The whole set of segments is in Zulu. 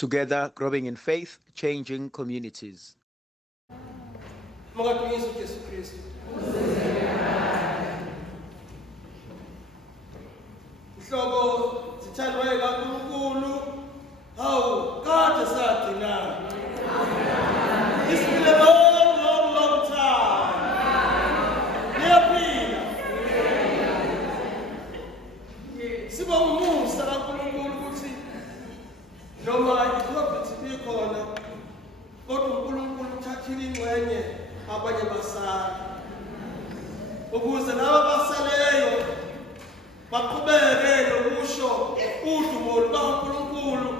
Together, growing in faith, changing communities. Makadumisa uJesu Kristu. Ihlobo zithandwe kaNkulunkulu, hawu kade sagcina. It's been a long time. Niyaphila. Sibonga umusa kaNkulunkulu ukuthi noma iCOVID ikhona, kodwa uNkulunkulu uthathile ingxenye abanye basala. Ukuze laba baseleyo baqhubeke nokusho udumo lukaNkulunkulu,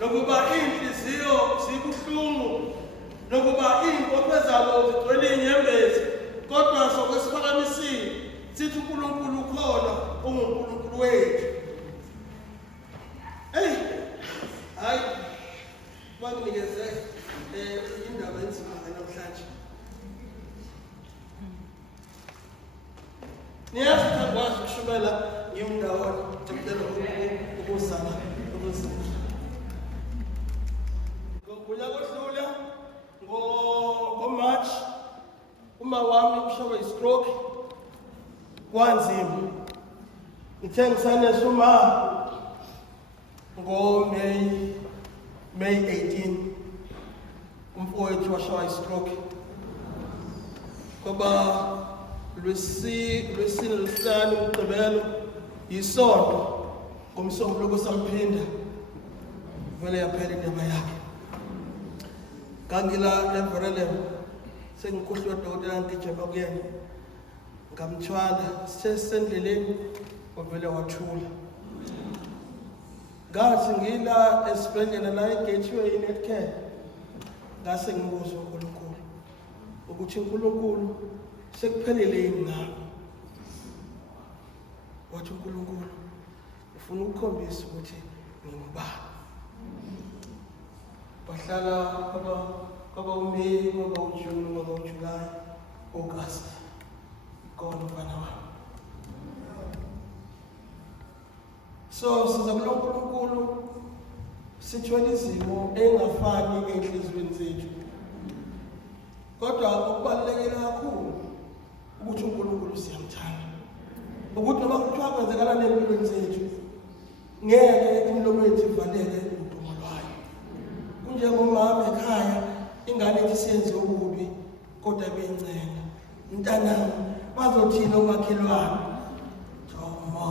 nokuba inhliziyo zibuhlungu, nokuba inkophe zabo zigcwele inyembezi, kodwa sokwesiphakamisile sithi uNkulunkulu ukhona, unguNkulunkulu wethu. Hey, hayi banginikeze indaba enzima namhlanje. Niyazi ngikwazi ukushumela ngimndawoni ngicela ukuzama. Ngonyaka odlule ngo-March uma wami ushawe i-stroke kwanzima. Ngithe ngisanesuma ngo-May 18 umfowethu washawa i-stroke. Kwaba lwesine lwesihlanu umgqibelo yisonto ngomsombuluko samphinda vele yaphela indaba yakhe. Ngangila eVerelem sengikhohlwe udokotela ngigijima kuyena ngamthwala sisendleleni wavele wathula. Ngathi ngila esibhedlela la eGateway iNetcare ngase ngibuza uNkulunkulu ukuthi uNkulunkulu sekuphelele yini ngami. Wathi uNkulunkulu ufuna ukukhombisa ukuthi ngingubani. Bahlala kwaba uMeyi, kwaba uJuni, kwaba uJulayi, August. Khona mfana wami. So siza kuNkulunkulu sithwele izimo engafani enhlizweni zethu. Kodwa okubalulekile kakhulu ukuthi uNkulunkulu siyamthanda. Ukuthi noma kuthiwa kwenzekala nempilweni zethu, ngeke imilomo yethu ivaleke udumo lwayo. Kunjengomama ekhaya, ingane ethi siyenze ububi kodwa beyincela. Mntanami, bazothina umakhelwane. Awuma.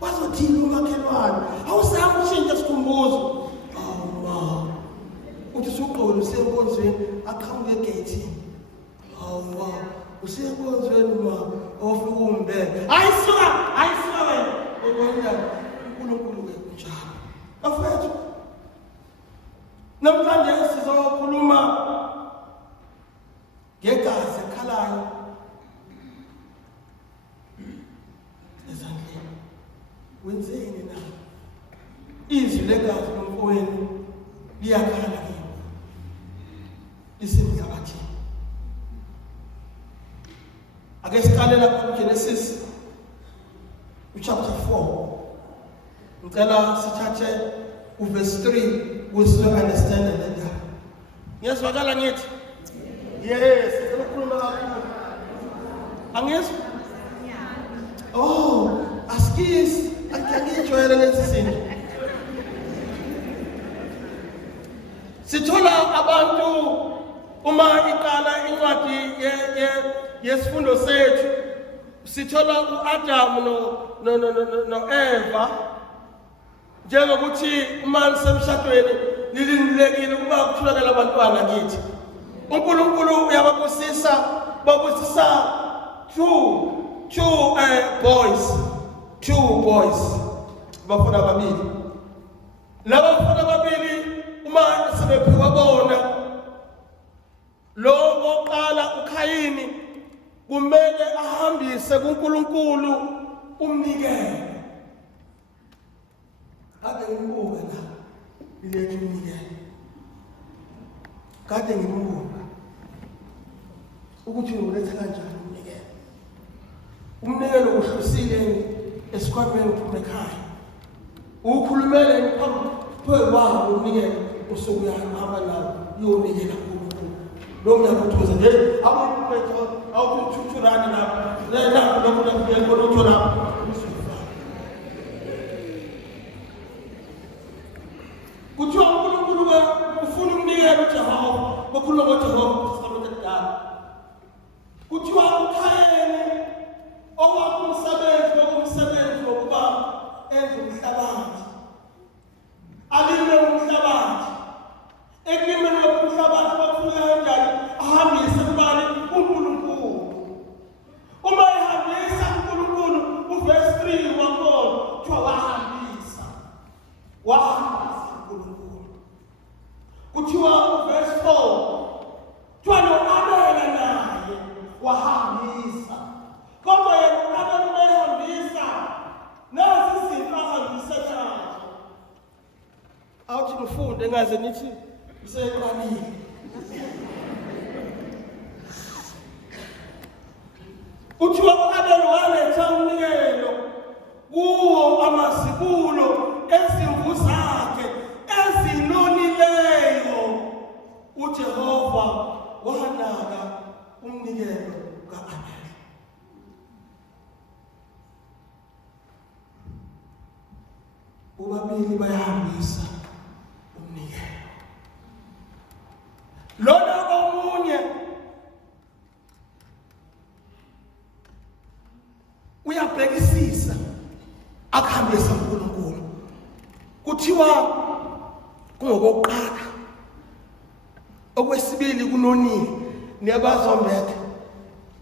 Bazothina umakhelwane. Awusami ushintshe isikhumbuzo. Awuma. Uthi usuqolo usenkonzweni aqhamuke egeyithini. Awuma. Usenkonzweni ma ofika umbeke. Ayisuka wena. Ubona uNkulunkulu ke kunjalo. Bafethu. Namhlanje sizokhuluma ngegazi ekhalayo ezandleni. Wenzeni na? Izwi legazi lomfowenu liyakhala kimi. Lisemhlabathini. Ake siqale lapha kuGenesis chapter 4. Ngicela sithathe uverse 3 ukuze understand le ndaba. Ngiyazwakala ngithi? Yes, ukukhuluma kakhulu. Angizwa? Oh, askis, angiyijwayele lezi zinto. Sithola abantu uma iqala incwadi yesifundo sethu, sithola uAdam no-Eva njengokuthi uma semshadweni lilindilekile ukuba kutholakala abantwana kithi. uNkulunkulu uyababusisa, babusisa two boys, bafuna ababili. Laba bafuna ababili uma sebephiwa bona, lo woqala uKhayini kumele ahambise kuNkulunkulu umnikelo. Kade ngibuka la ilethe umnikelo. Kade ngibuka ukuthi uletha kanjani umnikelo. Umnikelo uhlosile esikhwameni uphume ekhaya. ukhulumele phambi kwakho unikele usuku uyahamba nawo uyonikela kuNkulunkulu lo ngiyakuthuza nje awuphethe awuthuthurana lapho lokho nakubona kuthiwa uNkulunkulu ufuna umnikelo uJehova bakhuluma ngoJehova Testament ekudala kuthiwa uKhayini umsebenzi wokuba enze umhlabathi alime umhlabathi ekulimeni umhlabathi bafuna kanjani ahambise kubani uNkulunkulu uma ehambisa uNkulunkulu uverse 3 wakhona kuthiwa wahambisa uNkulunkulu kuthiwa uverse 4 kuthiwa noAbela naye wahambisa kodwa yena uAbela umehambisa nazi izinto ahambisa nazo awuthi nifunde ngaze nithi useqalile kuthiwa uAbela waletha umnikelo kuwo amazibulo ezimvu zakhe ezinonileyo uJehova wanaka umnikelo kaAbela bobabili bayahambisa umnikelo lona omunye uyabhekisisa akuhambisa uNkulunkulu kuthiwa kungokokuqala okwesibili kunonini niyabazombethe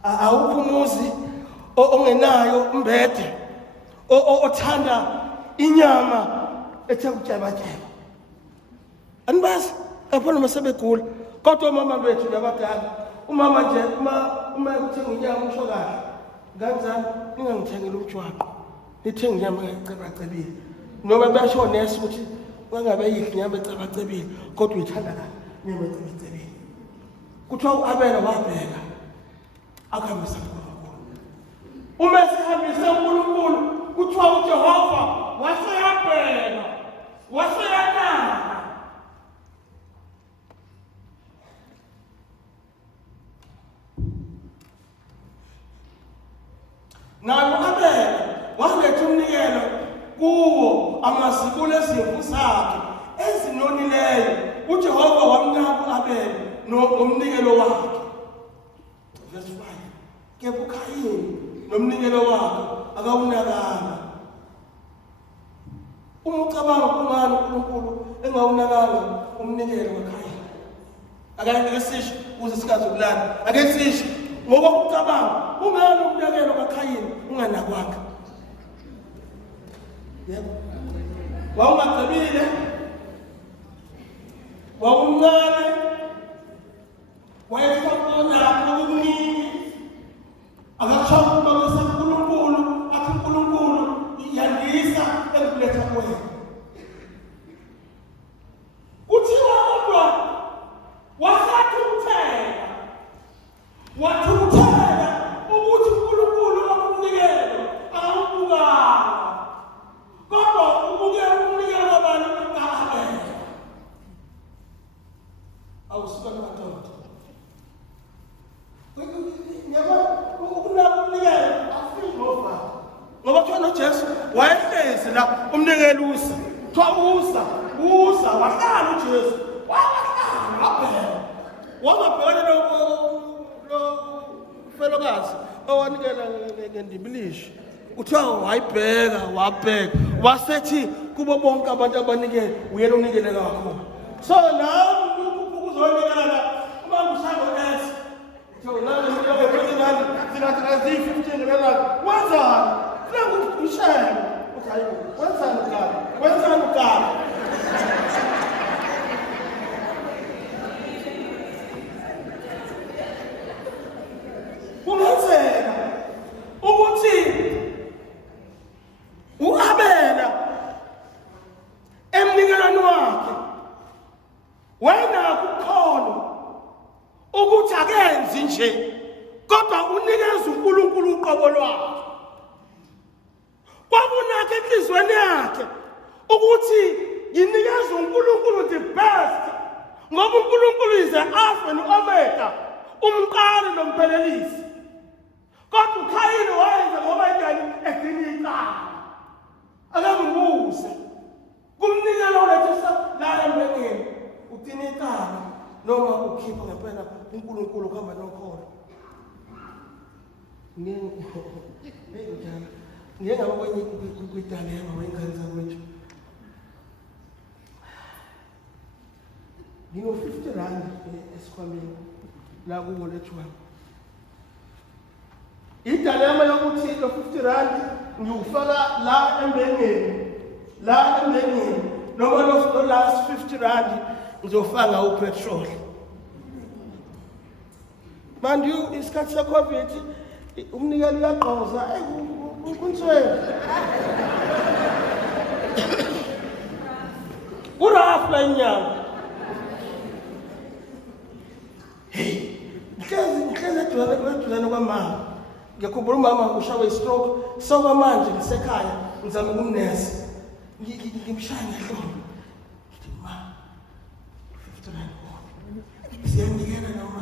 awukho umuzi ongenayo umbethe othanda inyama ethe ukujabajaba anibazi aphona masebegula kodwa mama bethu yabadala umama nje uma uthenga inyama usho kahle kanjani ningangithengela umjwaqo nithenga inyama ecebacebile noma basho nesi ukuthi wangabe yidla inyama ecebacebile kodwa uyithanda kahle inyama ecebacebile kuthiwa uAbela wabheka akuhambisa uNkulunkulu uma sihambisa uNkulunkulu kuthiwa uJehova waseyabheka waseyanaka naye uAbela waletha umnikelo kuwo amazibulo ezimvu zakhe ezinonileyo uJehova wamnaka uAbela nomnikelo wakhe verse 5 kepha uKhayini nomnikelo wakhe akawunakanga umucabanga kungani uNkulunkulu engawunakanga umnikelo kaKhayini akayeke sisho ukuze sikazi ukulala ake sisho ngoba ucabanga ungani umnikelo kaKhayini unganakwanga yebo wawungacebile wawumncane wayesakona okuningi akashaka ukubalisa uNkulunkulu athi uNkulunkulu yandisa ekuletha kuwena kuthiwa kodwa wathukuthela ukuthi uNkulunkulu akumnikele akawubukanga kodwa ubukela umnikelo wabantu kaAbela awusuka madoda ngoba kuthiwa noJesu wayehlezi la umnikelo usa wahlala uJesu wahlala wangabhekana lo felokazi owanikela ngendimbilishi kuthiwa wayibheka wabheka wasethi kubo bonke abantu abanikele uyena unikele kakhulu so nawe uzonikela la uma ngishaya S so nani ngiyabona thina azifi njengelana wenzani nangu ushaya uthi hayi wenzani ukala kungenzeka ukuthi uAbela emnikelweni wakhe wena kukhona ukuthi akenzi nje kodwa unikeza uNkulunkulu uqobo lwakhe kwakunakho enhlizweni yakhe ukuthi yinikeza uNkulunkulu the best, ngoba uNkulunkulu is the Alpha and Omega, umqali nomphelelisi. Kodwa uKhayini wayenza ngoba njani edini icala. Akambuze. Kumnikelo lethisa la embengeni. Udini icala noma ukhipha ngempela uNkulunkulu kuhamba nokhona. Ngeke ngaba kwenye kwidalema wengane zakwethu. Ngino 50 rand esikhwameni la kuwo lethwa. Idalema yokuthi lo 50 rand ngiyufaka la embengeni. Noma lo last 50 rand ngizofaka upetrol. Manje isikhathi seCovid umnikelo uyaqoza kuntswele. Urafla inyanga. Hey, ngicela kwamama. Ngiyakhumbula umama ushawe istroke, soba manje ngisekhaya ngizama ukumnesa. Ngimshaya ngehlombe. Ngithi ma 50 rand. Siyanikela noma.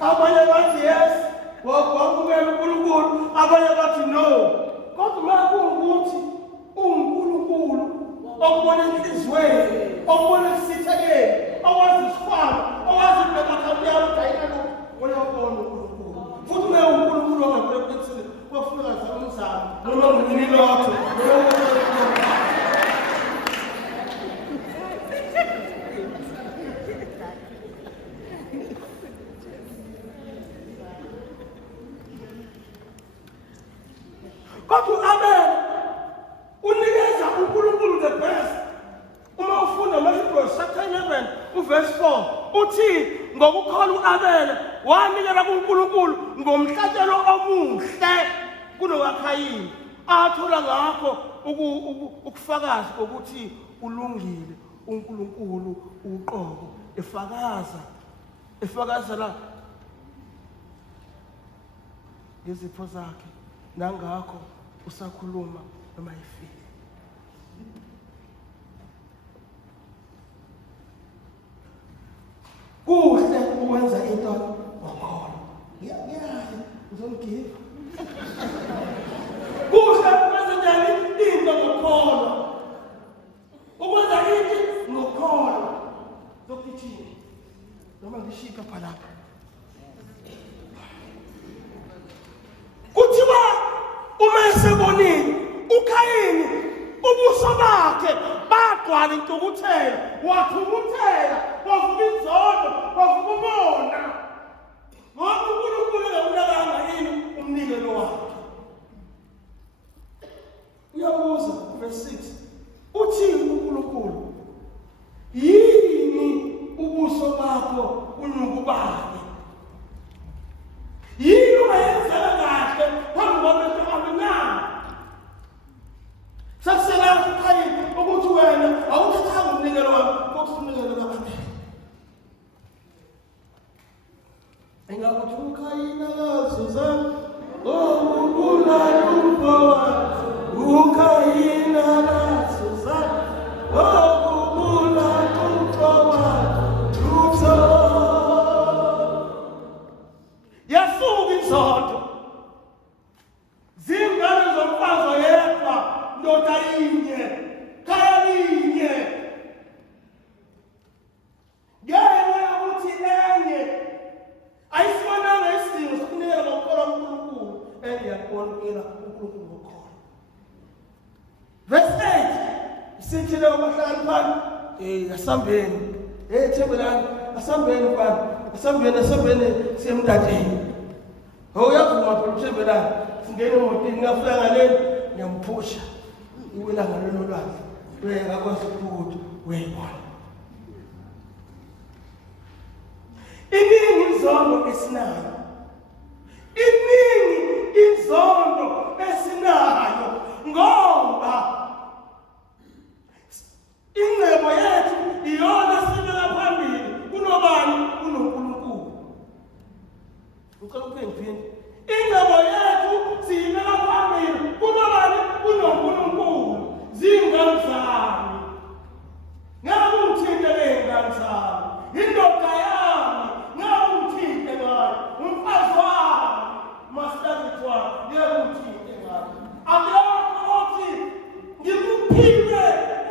Abanye bathi yes, wakumela uNkulunkulu, abanye bathi no. Kodwa manje ukuthi uNkulunkulu okubona inhliziyo, okubona isithekeli, owazi isikhwama, owazi ibhekakhathi yawo dayina uyabona uNkulunkulu. Futhi uNkulunkulu ongaphelele ukuthi kwafuna umzamo noma ngililotho kodwa Abel unikeza uNkulunkulu the best. Uma ufunda uHebrews chapter 11 uverse 4 uthi ngokukholwa uAbel wanikela kuNkulunkulu ngomhlatshelo omuhle kunokaKhayini, athola ngakho ukufakaza ukuthi ulungile uNkulunkulu uqobo, efakazela ngezipho zakhe, nangakho usakhuluma noma efile. Kuhle ukwenza into ngokholwa. Ngiyazi uzongigiva. Kuhle ukwenza njani into ngokholwa. Ukwenza into ngokholwa. Zokuthini? Noma ngishika phalapha. Kuthiwa uma esebonile uKhayini ubuso bakhe bagcwala intukuthelo, wathumuthela, wavuka inzondo, wavuka umona. Ngoba uNkulunkulu engakunakanga yini umnikelo wakhe. Uyabuza verse 6 uthini uNkulunkulu? Yini ubuso bakho unukubani? Yini ungayenzela kahle phambi kwamehlo ami na? Sakusela uKhayini ukuthi wena awuthathanga umnikelo wami, kodwa umnikelo kaBabeli. Engakuthi uKhayini akazuza ngokubulala umfowakhe, uKhayini akazuza ngokubulala umfowakhe. Yasuka inzondo, zingane zomfazi oyedwa, ndoda yinye, khaya linye. sithi leyo bahlali phana asambeni Thembelani asambeni phana asambeni siyemntateni uyavuma phela Thembelani singene emotini ngafika ngaleni ngiyamphusha iwela ngalelo lwazi beka kwazi ukuthi wayibona iningi izondo esinayo ngoba ingcebo yethu iyona sibeka phambili kunobani kunoNkulunkulu ucela ukuphinde ingcebo yethu siyibeka phambili kunobani kunoNkulunkulu zingane zami ngabe uthintele ingane zami indoda yami ngabe uthinte ngayo umfazi wami masithatha yebo uthinte ngayo akukho ukuthi ngikuphile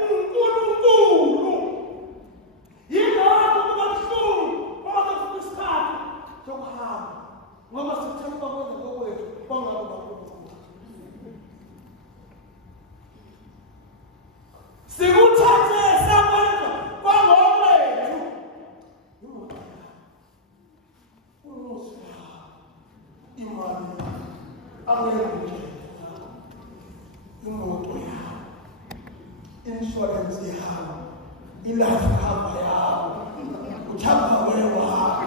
uNkulunkulu yingakho kubuhlungu uma kufika isikhathi sokuhamba ngoba sithemba kwenza ngokwethu bangabe bakuNkulunkulu sikuthathe sakwenza kwangokwethu imali angeke imoto yawo insurance yawo ilazi cover yawo uthamba wewa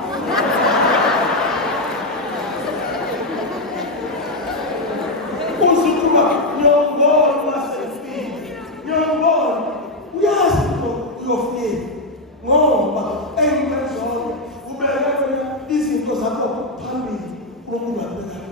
uzikuba nyongoma sefini nyongoma uyazi uyofika ngoba engizona ubeka izinto zakho phambili ukungabeka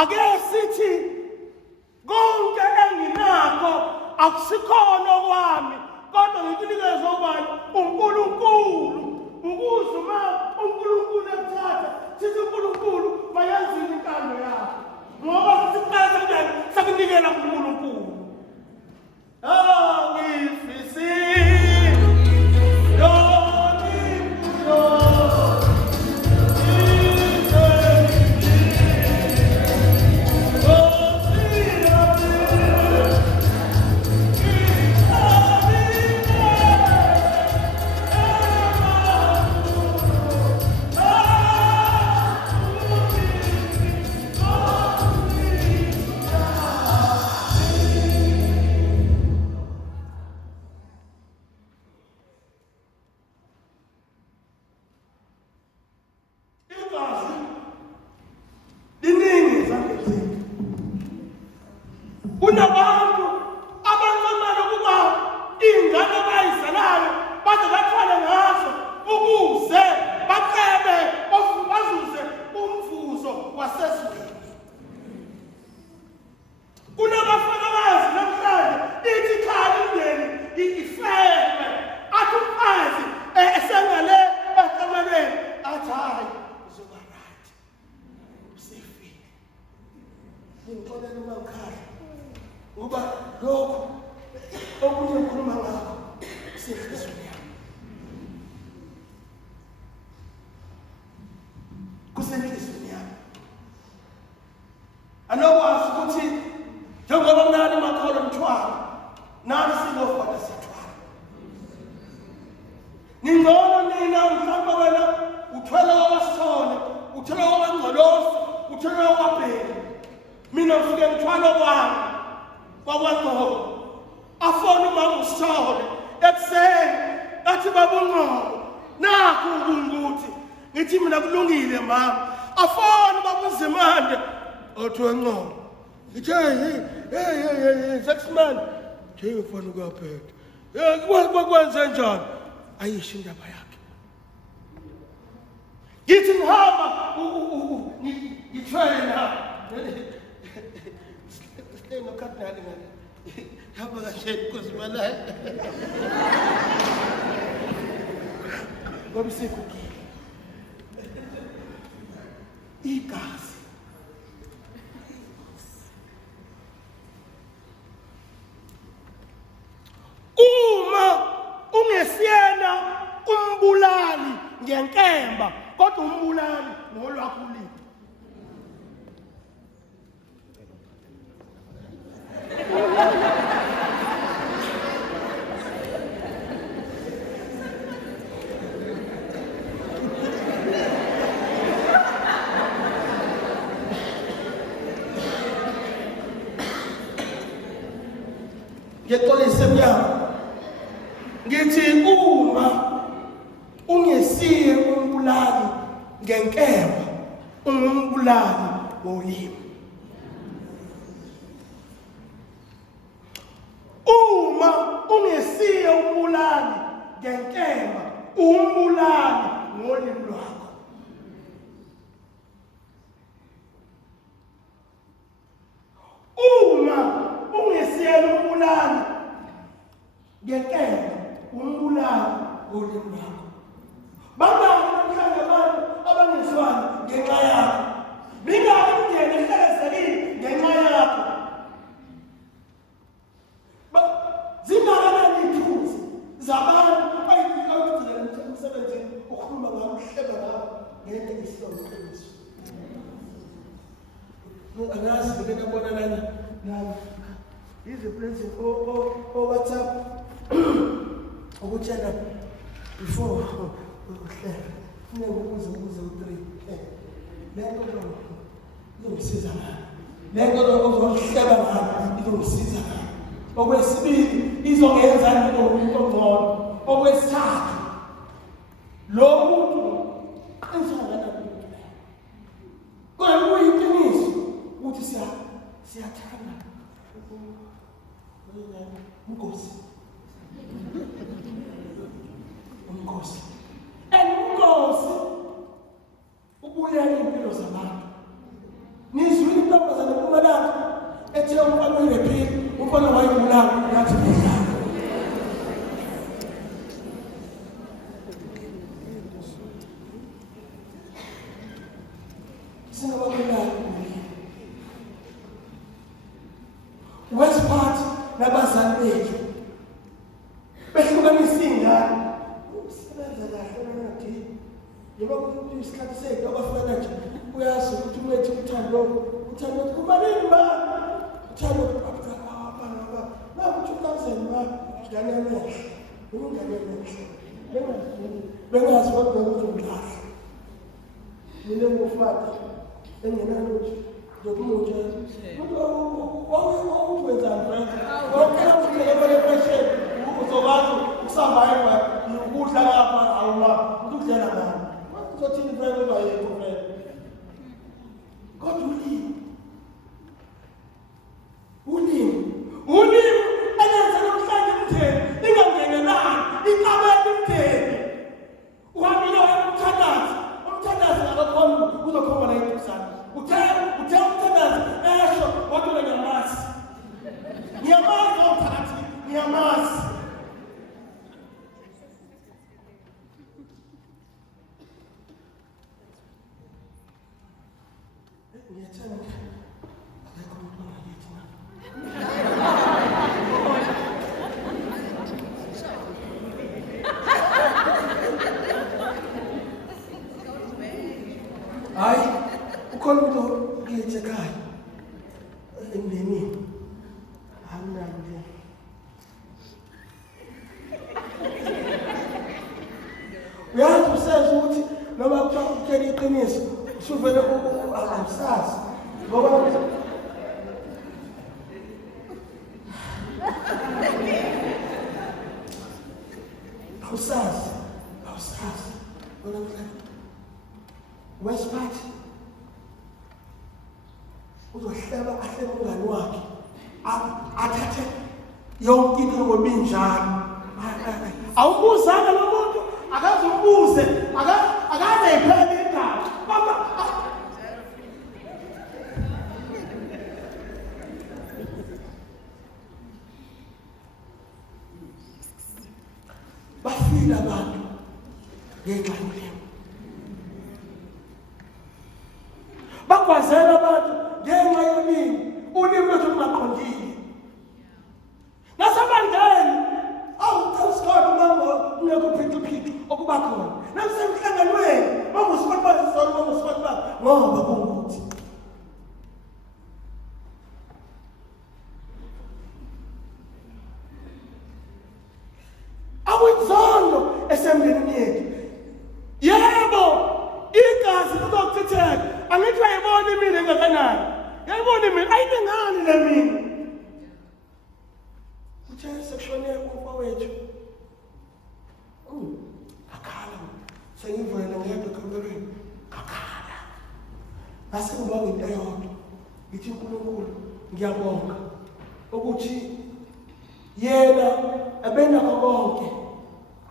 ake sithi konke enginakho akusikhono kwami kodwa ngikunikeza ubani uNkulunkulu ukuze uma uNkulunkulu ekuthatha sithi uNkulunkulu mayenzile inkando yakhe ngoba siqala kanjani sakunikela kuNkulunkulu ngifisi kunabantu abancamela ukuba ingane abayizalayo baze bathwale ngazo ukuze bacebe bazuze umvuzo wasezweni. Kunabafakazi namhlanje ithi khali indeni ifeme athi umfazi esengale ekameleni athi hayi uzoba right usefile ngixolela umakhaya ngoba lokho okunye ngikhuluma ngakho kusenhlizweni yami kusenhlizweni yami anokwazi ukuthi njengoba kunani makholo mthwalo nani sinofana sithwala ningcono nina mhlawumbe wena uthwala wabasithole uthwala wabangcolosi uthwala wababheli mina ngifike ngithwala kwami kwakwangqobo afona uma usithole ekuseni athi babungqobo nakho ukuthi ngithi mina kulungile mama afona babuzimande othiwe ngqobo ngithi hey sexman nje ufana ukuyaphetha kwenze njani ayisho indaba yakhe ngithi ngihamba ngithwele China. Stay no cut na ngani. Hapa ka shed kuzimana. Ngomsiku. Igazi. Uma ungesiyena umbulali ngenkemba kodwa umbulali ngolwakhulile. Ngexolise myama ngithi uma ungesiye umbulali ngenkemba ungumbulali wolimi. Uma ungesiye umbulali ngenkemba umbulali ngolimi lwakho. Uma ungesiye umbulali ngenkemba umbulali ngolimi lwakho. Bangaki namhlanje abantu abangezwani ngenxa yakho? Bingaki umndeni ehlelezekile ngenxa yakho? Zingakanani ithuzi zabantu ayikuthilela emsebenzini ukhuluma ngabo uhleba ngabo ngento esihlonqiniso. Angazi ngeke ngabona nami yize blessing o WhatsApp ukutshela before uhleba nene ukuze u3 lento izomsiza ngani, lento ozohleba ngani izomsiza ngani. Okwesibili izongenza into ngcono. Okwesithathu lo muntu enzakala kumuntu kodwa kuyiqiniso ukuthi siyathanda umkhosi umkhosi ubuyela impilo zabantu. Nizwile intombazane eMpumalanga ethe umfana uyirephile umfana wayibulala yathi budlala. Singababulali West Part nabazali bethu behlukanisa ingane usebenza kahle ngathi njengoba kuthi isikhathi sethu abafana nje uyazi ukuthi umethi uthando kubalini ba uthando abafana nakuthi ukamzeni ba ngane bengazi kodwa ukuzongilahla mina ngufata engenalutho zokumuntu wawuwenza mfana wawucela ukuthi lebele peshe uzokwazi ukusambaya ukudla lapha awuma ukudlela ngani uzothini mfana bayekho mfana kodwa ulimi enza namhlanje umtheni ingangenelani iqabele umtheni uhambile umthandazi akakhona uzokhomba la eduzane uthe umthandazi esho kodwa ngiyamazi awuthakathi ngiyamazi. Ngiyathanda akekho umuntu ongakithi na. Hayi ukhona umuntu ngithi ekhaya emndenini anginamnye uyazi usenza ukuthi noma kuthiwa ukutshela iqiniso usuvele awusazi ngoba awusazi West Part uzohleba ahlebe umngani wakhe athathe yonke into ngobinjalo awubuzanga lo muntu akaze umbuze akaze iphele indaba thina abantu ngenxa yolimo. Bakwazela abantu ngenxa yolimi, ulimi lwethu lungaqondile. Nasabangani awuthawusikhathi mango unekuphithiphithi okuba khona. Nasemhlanganweni bangusibantu bazizolo bangusibantu ba ngoba kungukuthi awuzondo esemndenini yethu. Yebo, igazi lizochitheka. Angithi ayibona imini engakanani. Yayibona imini ayiningani le mini. Uthe sekushone umfowethu. Akhala. Sengivela ngedwa ekhongelweni. Akhala. Asengibonga into eyodwa. Ngithi uNkulunkulu ngiyabonga ukuthi yena ebenakho konke,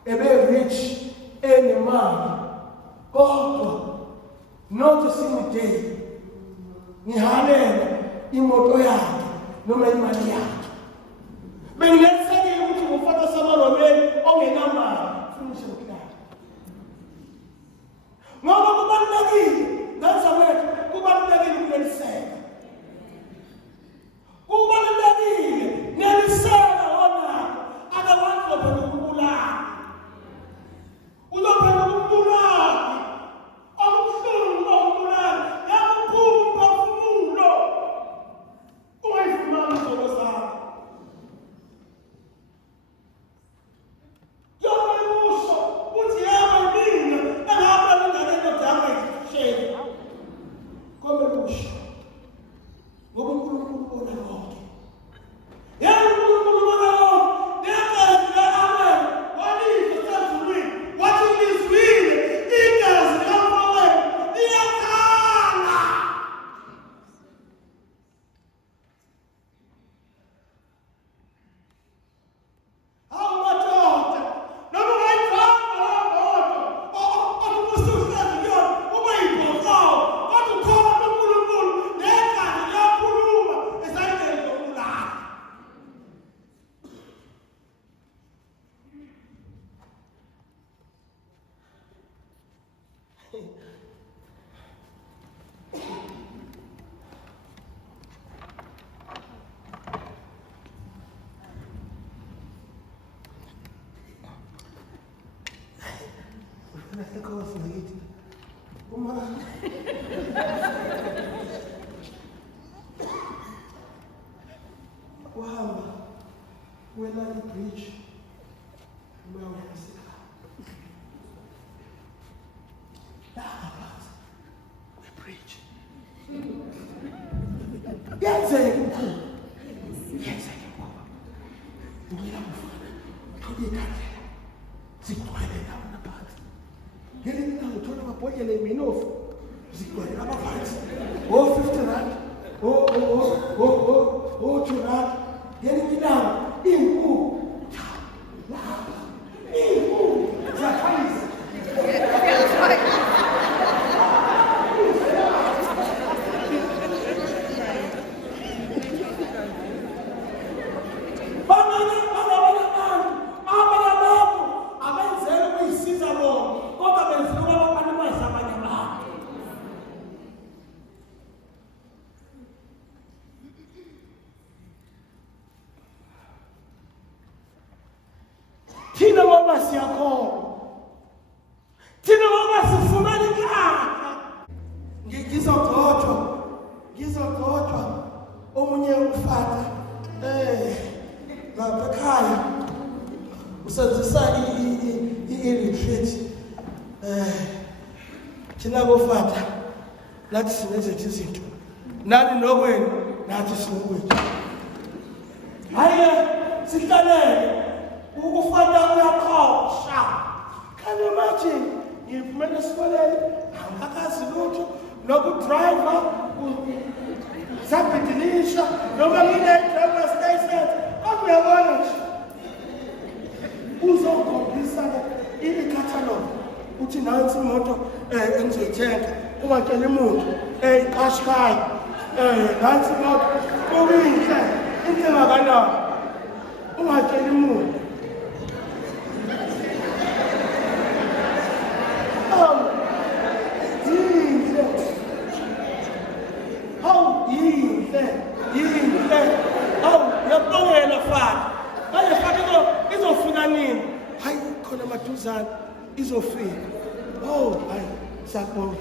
ebe-rich, enemali, kodwa not a single day ngihalela imoto yakhe noma imali yakhe. Benginesekile ukuthi ngufana samaromeni ongenamali funishe ukulala. Ngoba kubalulekile ngazamethu, kubalulekile ukuneliseka. Kubalulekile neliseka wona akabantu lophela ukubulala. Ulophela ukubulala. Akubuhlungu ukubulala. Yakuphuma umphefumulo. Ungayifumani izono zakho. Yonke imusho uthi yaba mina engaba lingalento danga isishela. Kome kusho. Ngoba uNkulunkulu ubona konke. Yena uNkulunkulu ubona konke. Negazi la-Abel walizwa sezulwini. Wathi lizwile igazi likamfowenu liyakhala. Hawu madoda, noma ungayithanda leyo moto okubusuhlezi kuyona ube yibhokawo, kodwa ukhona uNkulunkulu negazi liyakhuluma esayideni zokulala. Nasekosi ngakithi uma uhamba wela ibridge uyawufika lapha kwibridge yenzeka mkhulu, yenzeka ngoba ngiyela kufana thole ikhandlela sigcwele lapha naphansi. Ngelinye ilanga uthola amabhodlela eminofu zigcwele abaphansi. 50 rand, 2 rand. Ngelinye ilanga iy'nkukhu lapha, iy'nkukhu ziyakhanyisa. Thina ngoba siyakholwa, thina ngoba sifumana ikhaya. Ngizogcotshwa omunye umfana lapha ekhaya usenzisa i-retreat. Thina kofata nathi sinezethu izinto, nani nokwenu nathi sinokwethu. Hayi sihlalele ukufana uyakhosha. Can you imagine? Ngifumene esikoleni angakazi lutho nokudriver sabhidilisha noma ngine-driver's license. Kodwa uyabona nje uzokhombisa-ke i-catalogue uthi nansi imoto engizoyithenga. Ungatsheli muntu iqashikayo nansi imoto kuyinhle inkinga kanani. Ungatsheli muntu Ngiyabongela Father. Hayi Father izofika nini? Hayi khona maduzane izofika. Oh hayi sakubonga.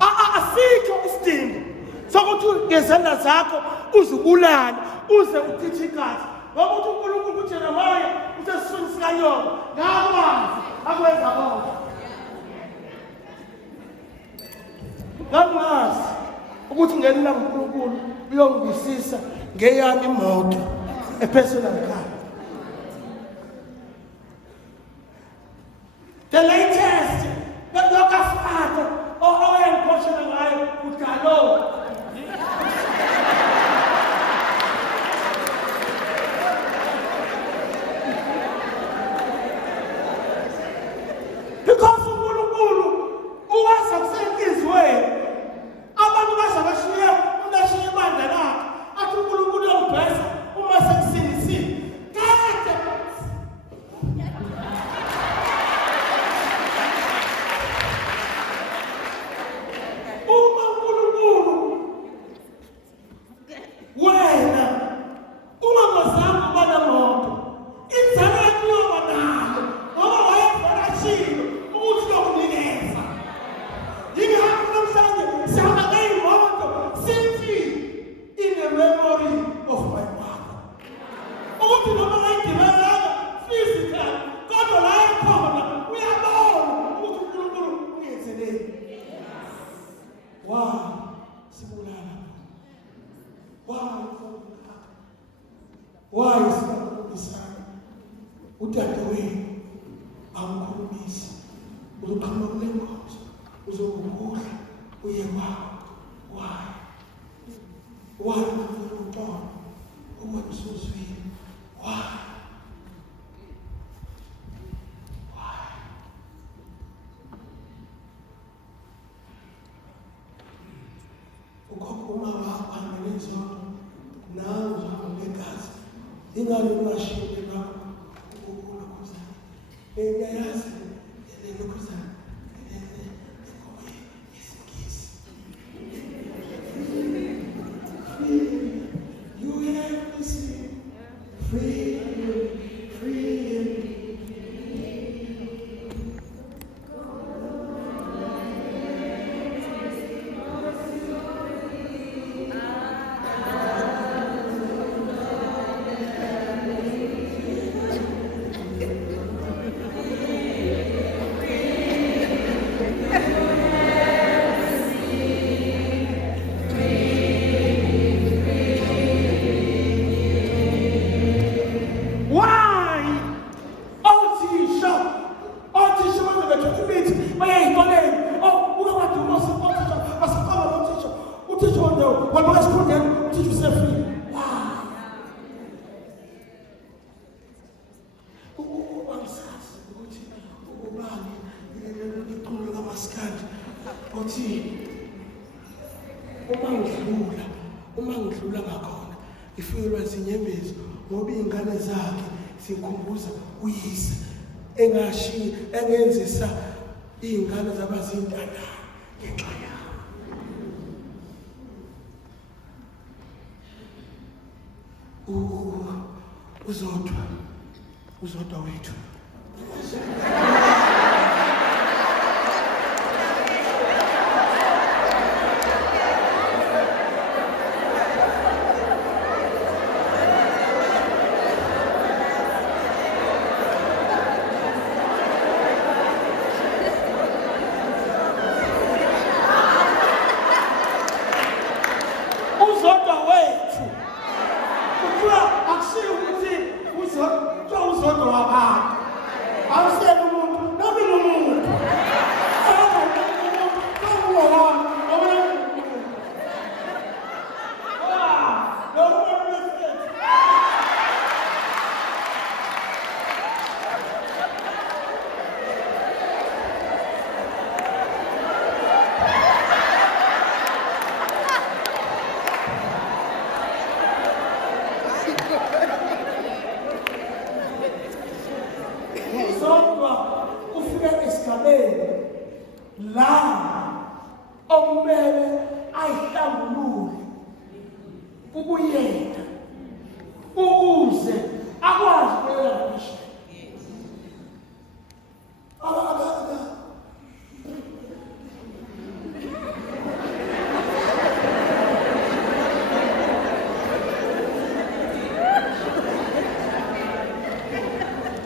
Asikho isidingo sokuthi ngezandla zakho uzubulala uze uchithi igazi. Ngoba uthi uNkulunkulu kuJeremiya usesiswini sikanyoko ngakwazi akwenza konke. Ngangazi ukuthi ngenina uNkulunkulu uyongivisisa ngeyami imoto epersonal car. The latest lokafata oyengiphosela ngayo udalo. Because uNkulunkulu uwazi kusenkizweni abantu bazabashiya ungashiya ibandla lakhe athi uNkulunkulu uyongibhesa uma sekusindisile kade uma uNkulunkulu wena ungangazange uba nemoto inzalo yakuyoba nayo ngoba wayevakashile ukuthi uyokunikeza. Yingakho namhlanje sihamba ngey'moto sithi in the memory of my mother. Ukuthi noma ngayigibelanga physical kodwa la ekhona uyabona ukuthi uNkulunkulu ungenzeleni. Wow, sibulala. Why sibulala? Udadewenu awukhulumisi. Uzoqhamuka kule nkonzo. Uzokudla uye kwakho. Why ufuna uma usuzwile? Why? Ukhokho uma wakho angenizonto nawe uzahamba ngegazi. Ingane ungashiyeke lapho ukukhuzana. Ngiyayazi ukukhuzana. You have to see free. Uma ngidlula ngakhona ifikelwa zinyembezi ngoba izingane zakhe sikhumbuza uyise engashiyi engenzisa izingane zabazintandane ngenxa yawo. Uzodwa wethu uzodwa wabantu awusele umuntu ukuyena ukuze akwazi ukuyela ngisho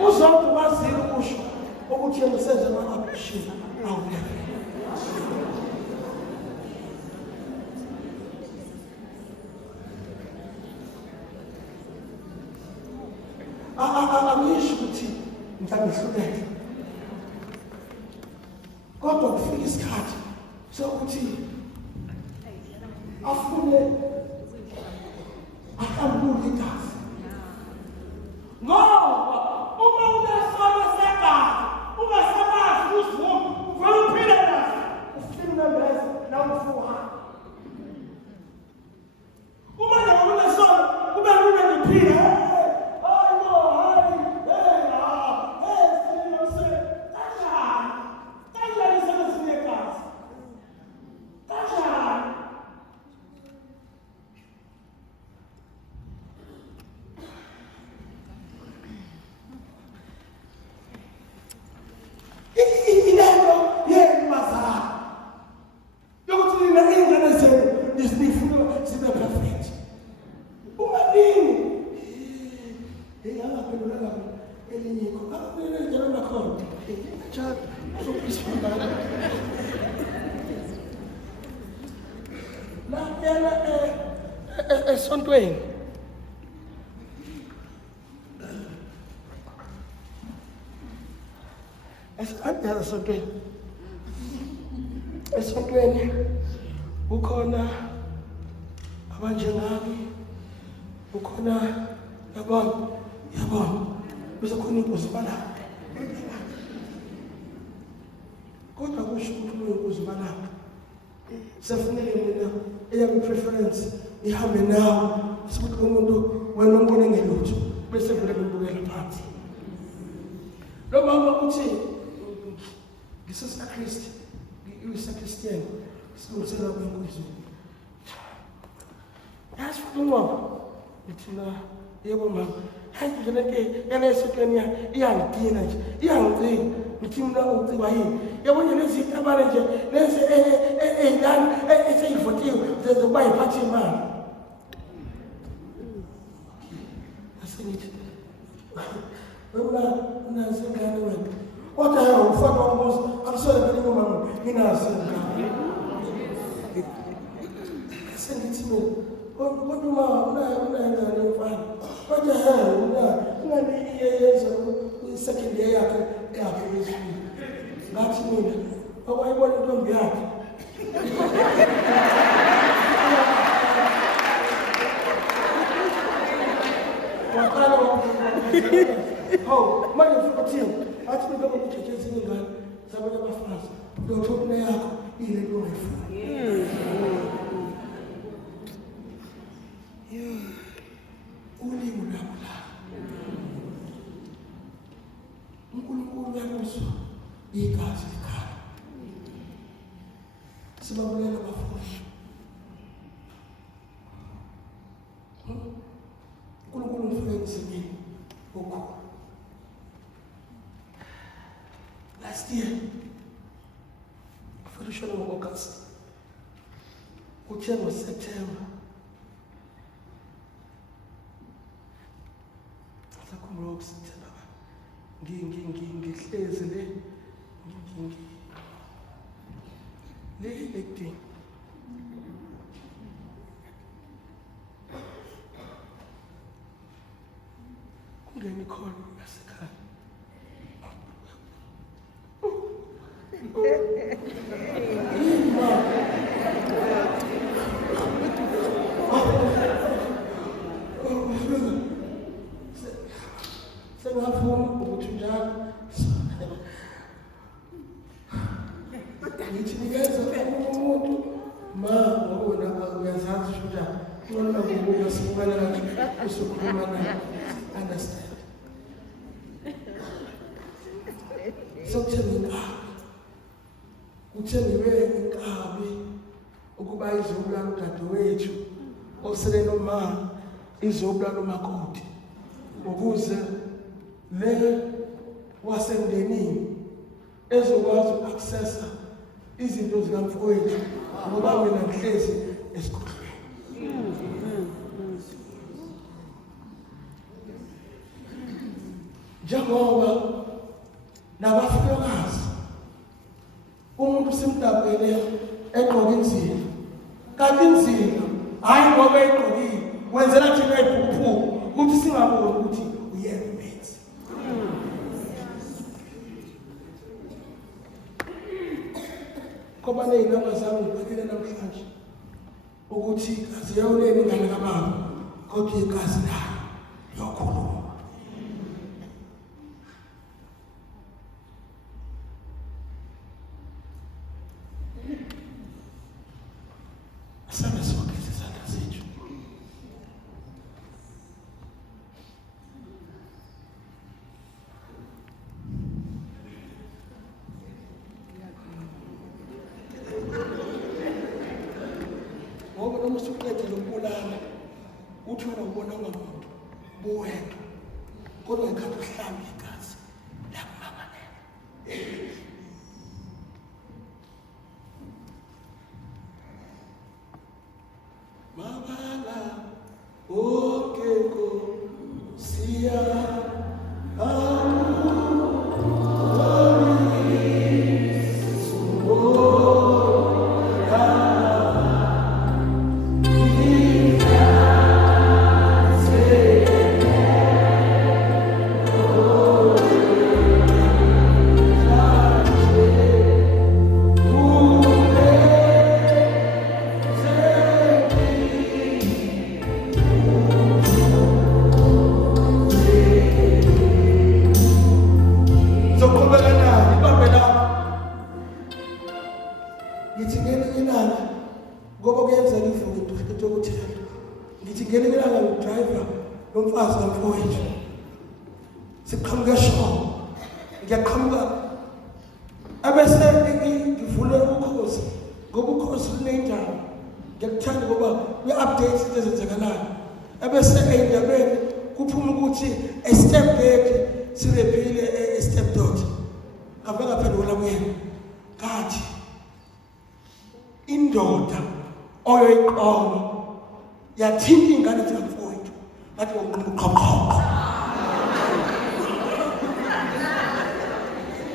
uzonke wazile ukusho ukuthi yena senze ama-appreciate awulevel. Angisho ukuthi mhlawumbe ihluleke, kodwa kufika isikhathi sokuthi afune ahlambulule igazi, ngoba uma unesona segazi ungasakwazi ukuzivuka uvele uphile kahle ufike nembeza nawufuha. Uma nje unesona kube lula ngiphila esontweni esontweni ukhona abanjengami, ukhona yabona bese khona inkosi balapha, kodwa kusho ukuthi inkosi balapha sefanele mina eyami preference ihambe nawe, sikuthi umuntu wena umbone ngelutho bese vele ngibukela phansi. Lo mama uthi ngisesakristi, uyisakristian, silungisela kwenkosi. Yasifuna ngithina yebo mama, hayi nje lento yalesekeni iyangidina nje, iyangicika, ngithi mina ucikwa yini? Yabo nje lezi tabane nje lezi ey'ngane eseyivotiwe zokuba yiphathi imali. Asengithi unazingane wena, kodwa yena ufana wambuza akusole phela ingoma nginazingane. Asengithi mina kodwa uma unayingane mfana, kodwa ungani iyeyenza second year yakhe yesibili. Ngathi mina okwayibona intombi yakhe waqala hawu manje ufuna ukuthini? Athi mina ngokujejeza ezinye ingane zabanye abafazi ndothopuna yakho yilento ongayifuna. Ulimi lwakho la uNkulunkulu uyakuzwa igazi likhala. Sibabulela abafundi. uNkulunkulu umfike emzimini okhulu. Last year, Federation of August, kuthe ngoSeptember, sakhumbula ngoSeptember, ngihlezi le electing. Kungena ikhona ngasekhaya. Sengafuna ukuthi njalo ngithi nikeza umuntu ma ngobona uyazazi shuja ngona ngokuba sikubala kathi usukhuluma naye understand sokuthenga uthengiwe inkabi ukuba izolwana udadewethu osele noma izobula nomakoti ukuze le wasemndenini ezokwazi uku-accessa izinto zikamfowethu ngoba wena ngihlezi esigodlweni. Njengoba nabafelokazi umuntu simdabele egqoka inzilo, kanti inzilo hayi ngoba egqokile wenzela thina iphuphu ukuthi singaboni ukuthi uyena umenzi. Ngoba ney'langa zami ngibhekele namhlanje ukuthi igazi yawuleni ingane kababa kodwa igazi layo yokhuluma. Asame sogeze izandla zethu. Ngoba noma usuqedile ukubulala uthi wena ubona ungamuntu buwedwa kodwa ngekhathi uhlamba igazi lakumangalela. Mabala okeko siya indoda oyoyiqoma yathinta ingane zikaMfowethu bathi uqhaqho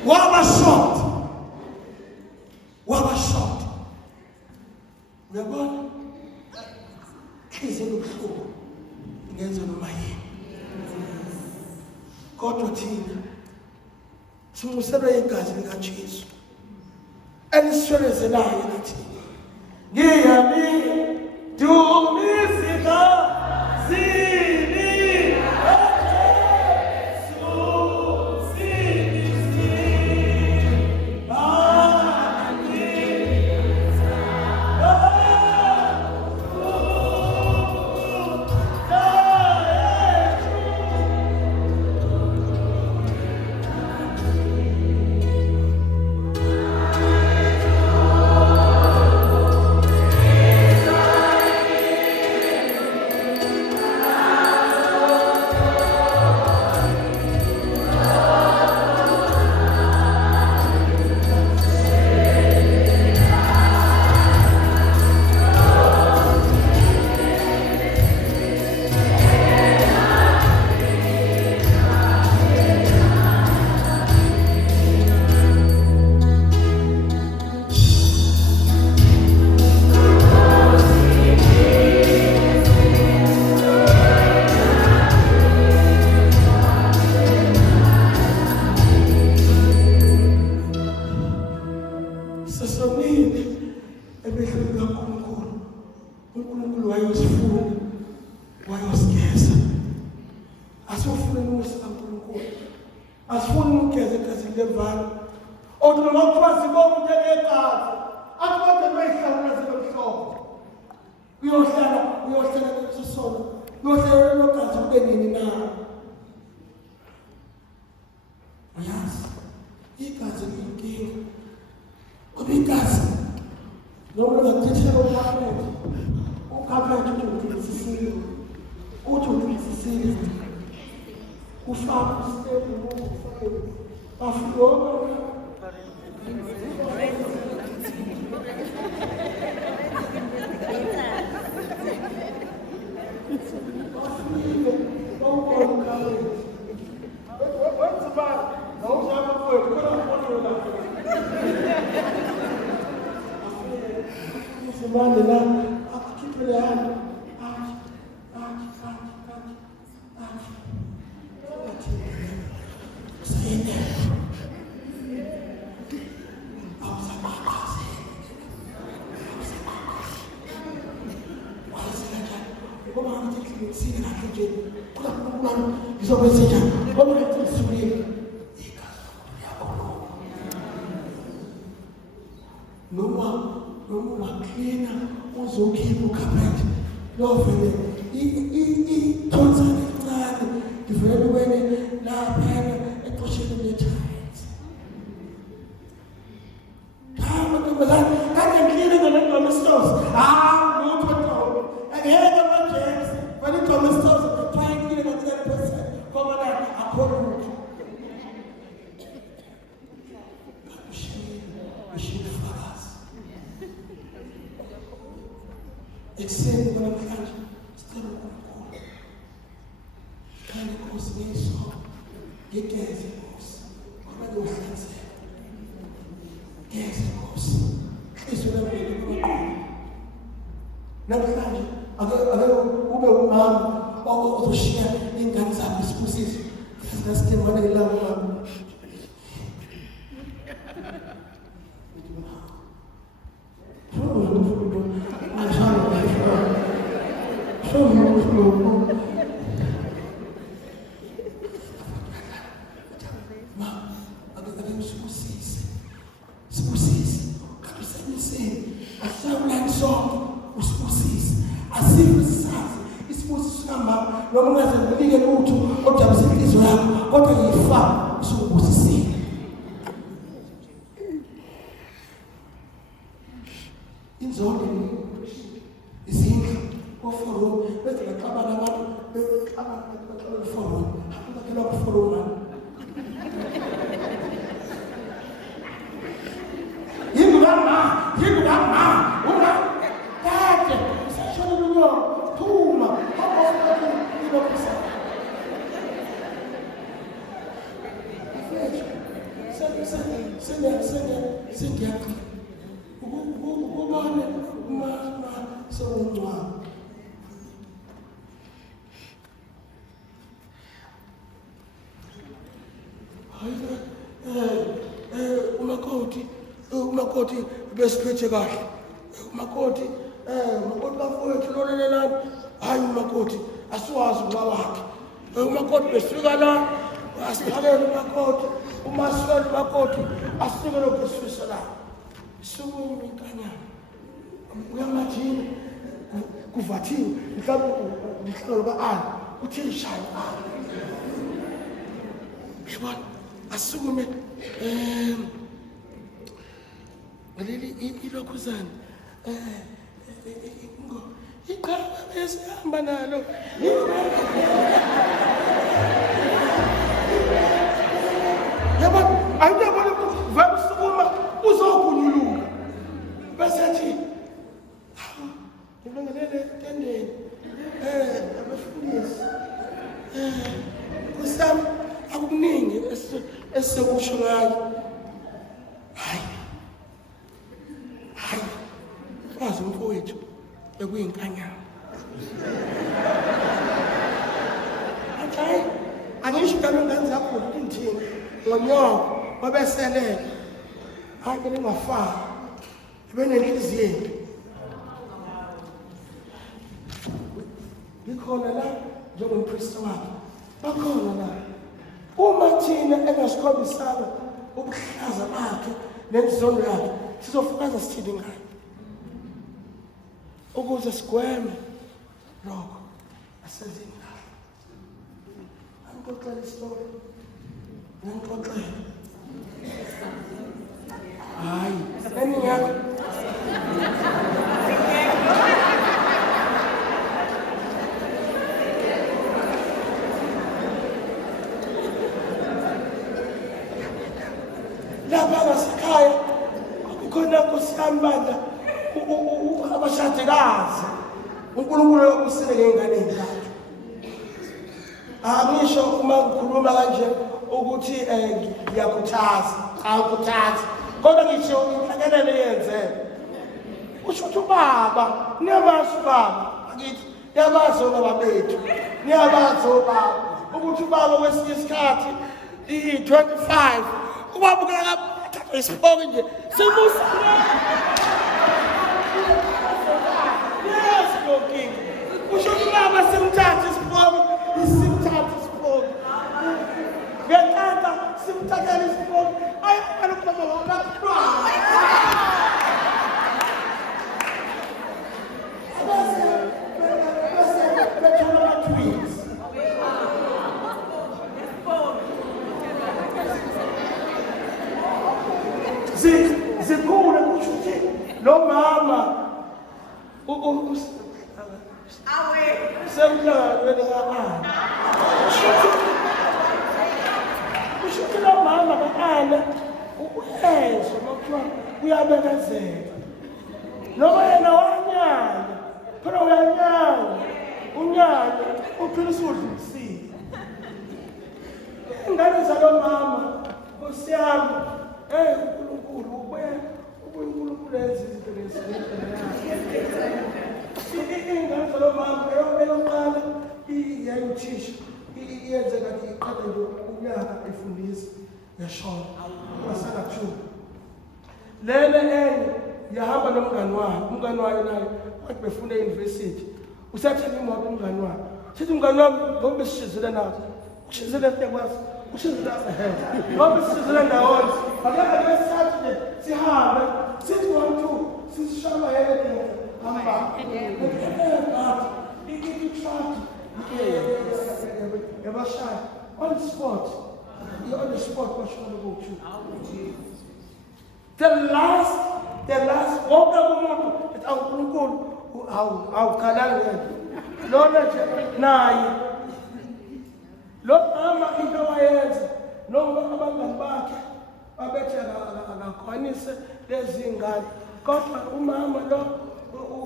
waba shot uyabona inhliziyo ebuhlungu ingenza noma yini kodwa thina simuselwe igazi likaJesu eliswelezelayo nathi ngiyami dumisika sini Yesu sini bani uNkulunkulu wayosifuna wayosigeza asifuna umusa kaNkulunkulu asifuna ukugeza igazi levalo othi noma kuthiwa sibonke njengegazi akubonke mayihlawula zilomhlobo uyohlala leso sono uyohlala logazi kube nini na uyazi igazi liyinkinga ngoba igazi noma ngakuthethela uphakathi ukhapha nje uthwalisile uthi uthwalisile ufaka usitepu ufake afloka Semana lá, aqui peleando, noma cleaner uzokhipha ucarpet lovele ithonsana encane ngivele wena lapha eqosheni le-tiles ntombazane kade cleaner ngale-domestos lutho Ntombi angeke ama-James vele i-domestos try cleaner ngale-person ngoba la akho lutho ekuseni namhlanje sicela uNkulunkulu khanye Nkosi ngiyiso ngigeze Nkosi ngoba ngihlanzeka geze Nkosi hliziyo lami liqhubeka namhlanje ake ube umama ozoshiya ingane zakho isibusisi ngasithembana ngelanga mama noma ungaze ngilike lutho odabisa inhliziyo yakho kodwa yifa usubusisile inzondo izindlu oforo bese baxabana abantu baxabana oforo akukela oforo manje yingu mama una kade usashona lunyo thuma sengiyaqala ukubone uma sewuncwaba umakoti besiphethe kahle umakoti bafowethu lolelelani hayi umakoti asiwazi unxa wakhe umakoti besifika la asiphakele umakoti umaswele umakoti asike lokusifisa la sukume inkanyana uyamathini kuvathiwe mhlawumbe umhlolo ka-ana uthi shayo yibona asukume ngaleli ilokhuzana iqaba esihamba nalo yabo ayibona vele usukuma uzogunyuluka bese athi ngilongelele tendeni abafundisi kusami akuningi esisekusho ngayo hayi wazi umfowethu bekuyinkanyana hayi angisho kalo ngane zakho ukuthi ngithini ngonyoko wabeselele hayi beningafaka benenhliziyo ngikhona la njengompristi wakhe bakhona la uma thina engasikhombisanga ubuhlaza bakhe nenzondo yakhe sizofukaza sithini ngayo ukuze sigweme lokho asenzeni ngayo angixoxele isitori ngixoxele hayi eningakho lapha ngasekhaya kukhona Nkosi yami bandla abashadikazi uNkulunkulu usile ngengane ezintathu. Angisho uma ngikhuluma kanje ukuthi ngiyakhuthaza, angikhuthazi. Kodwa ngisho inhlekelele yenzeke. Usho ukuthi ubaba, niyamazi ubaba, akithi, niyabazi obaba bethu, niyabazi obaba, ukuthi ubaba kwesinye isikhathi, i-25, ubaba ukathatha isiphoki nje, simusile. Yes, smoking. Usho ukuthi ubaba simthatha isiphoki, simthatha isiphoki. Ngiyaqamba, simthathela isiphoki, ayakhala ubaba wakathiwa. Zikhule kusho ukuthi lo mama semhlanganweni ka-Ana. Kusho ukuthi lo mama ka-Ana uyezwa makuthiwa uyabekezela. Noma yena wanyanya, phela unyanya, uphila usudlulisile. Ingane zalo mama, Nkosi yami, uNkulunkulu uNkulunkulu lezi zinto lezi. Ingane zalo mama eyoqala iyayuthisha iyenze kanti iqeda nje unyaka efundisa yashona wasala 2. Lele enye yahamba nomngani wayo naye wathi befunda e-university. Usathela imoto umngani wayo. Sithi umngani wami ngoba besishizile nawo. Ushizile tekwazi. Ushizile ahead. Ngoba besishizile ndawonye. Akekho besathi nje sihambe. Sithi 1 2 sisishaba yedwa. Hamba. Ikithuthi. Yabashaya. On the spot. On the spot bashona ukuthi. The last wonke umuntu ethi uNkulunkulu awukhalanga yena. Lona nje naye. Lo mama into wayenza noma abangani bakhe babethe akakhwanise lezi ngane. Kodwa umama lo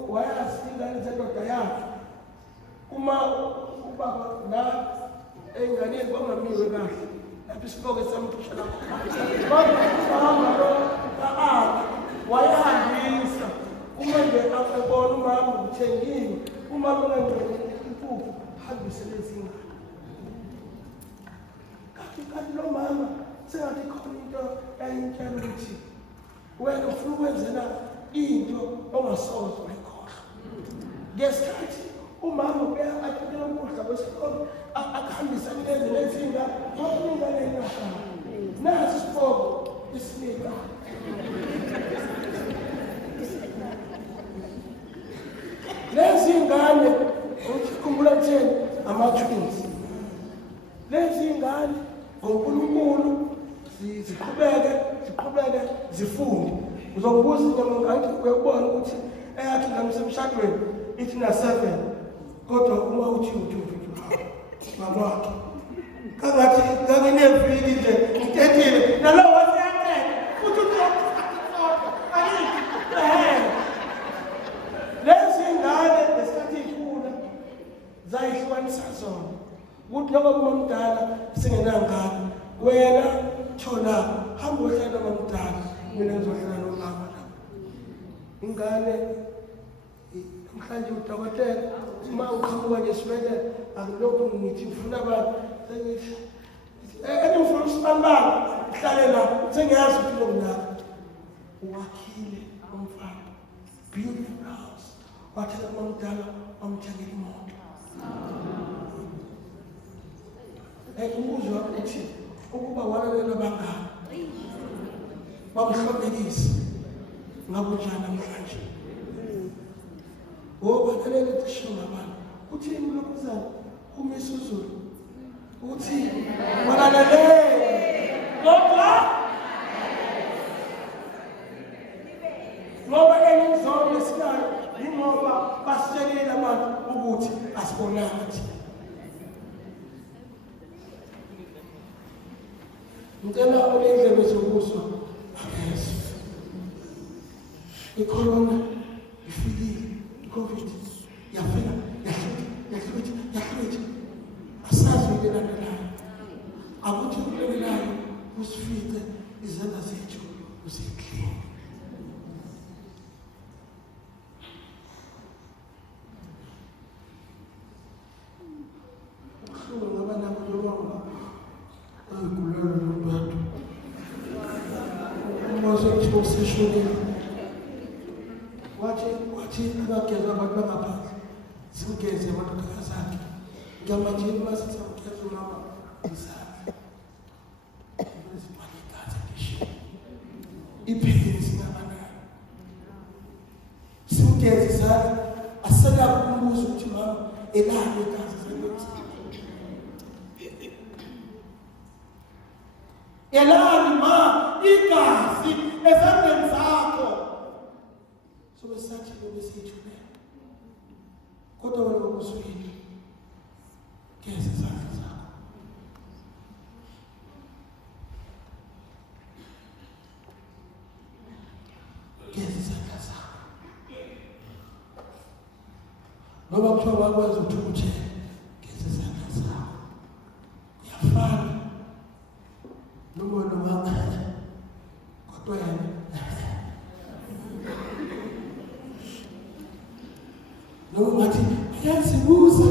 wayazi ingane zendoda yakhe. Uma ubaba la enganeni kwangamiwe kahle. Lapho isipoke samphusha lapho. Kodwa umama lo wayahambisa uma nje akubona umama uthengile uma bengangene impuphu hambise lezi ngane. Kanti lo mama sengathi khona into ayintshela ukuthi wena ufuna ukwenzela into ongasoze uyikhohlwa. Ngesikhathi umama uyathekela ukudla kwesikole akuhambisa lezi ngane ngoba ingane yashaya. Nasi isipoko isinika. Lezi ngane ukukhumbula kutheni ama-twins. Lezi ngane ngoNkulunkulu ziqhubeke zifunde. Uzokubuza noma ngathi uyabona ukuthi eyathi ngamsemshadweni ithi na 7 kodwa uma uthi mama wakhe kangathi kangineviki nje ngitethile nalo wasiyathethe uthi lezi ngane lesikhathi ikhula zayihlukanisa zona ukuthi noma umdala singenangane wena thona hamba uhlala nomdala mina ngizohlala nomama la ingane mhlanje udokotela uma uqhamuka nje sibele akulokhu ngithi ufuna abantu sengithi ngifuna usibamba uhlale la sengiyazi ukuthi lo mnaka uwakhile umfana beautiful house wathela umdala wamthengela imoto. Umbuzo ukuthi ukuba walalela bangani bamhlobelisa ngabunjani namhlanje obathelele tisho ngabantu uthini lokuzana umisa uzulu uthi walalele kodwa ngoba enizolo lesinayo ingoba basitshekile abantu ukuthi asibonanga thina. Ngicela ulindlebe zokuzwa icorona ifikile, iCovid yafika, yahlutha. Asazi ukulandelayo. Akuthi ukulandelayo usifice izandla zethu uziklini. Wathi abageza abantu bangaphandle simgeze amadodana zakhe ngamanje masithi amgeza umama izakhe iziphalikazi ngisho iphezi ngabanani simgeze izakhe asela kumbuza ukuthi mama elani igazi zenza elani ma igazi ezandleni zakho sobe sathi besithule kodwa wena ubuswini geza izandla zakho geza izandla zakho noma kuthiwa bakwazi ukuthi geza izandla zakho uyafana noma kodwa yena noma ngathi ayazibuza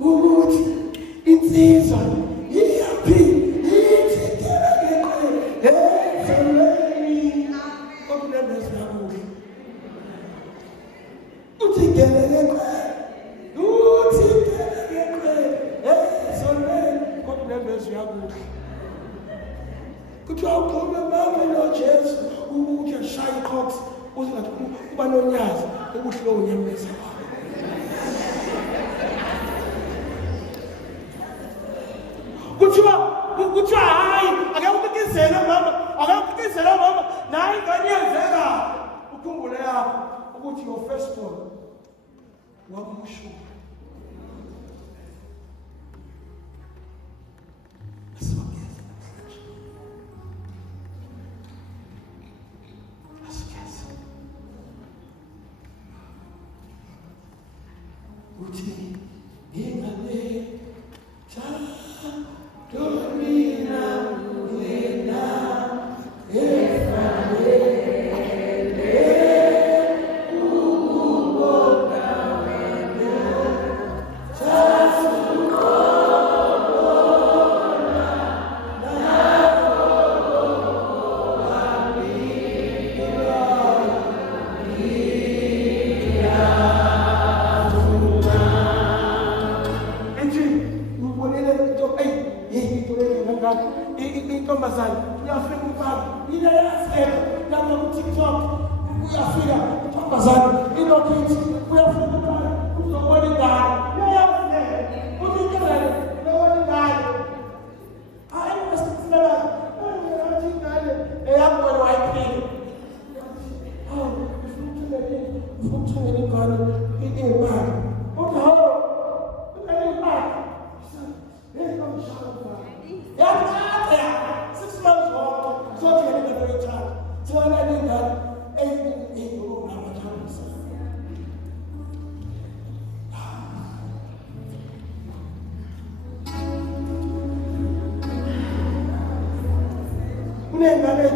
ukuthi insizwa iyaphi ithikele ezolweni kodwa nezakho uthikele ezolweni kodwa nezakho kuthiwa uqobe mama noJesu ukuthi ashaya iqhox uzingathi uba nonyazi ubuhle unyembeza kuthiwa hayi akakukizela mama naye ingane yenzeka ukhumbule yakho ukuthi your firstborn wamusho uthi ngingane intombazane uyafika umfana yile yasela lapha ku TikTok uyafika intombazane inokithi uyafika umfana uzobona ingane uyafika uzikele lewona ingane hayi masitsela uyathi ingane eyakubona wayiphila ufuthele ingane ingane uhawo ingane Unengane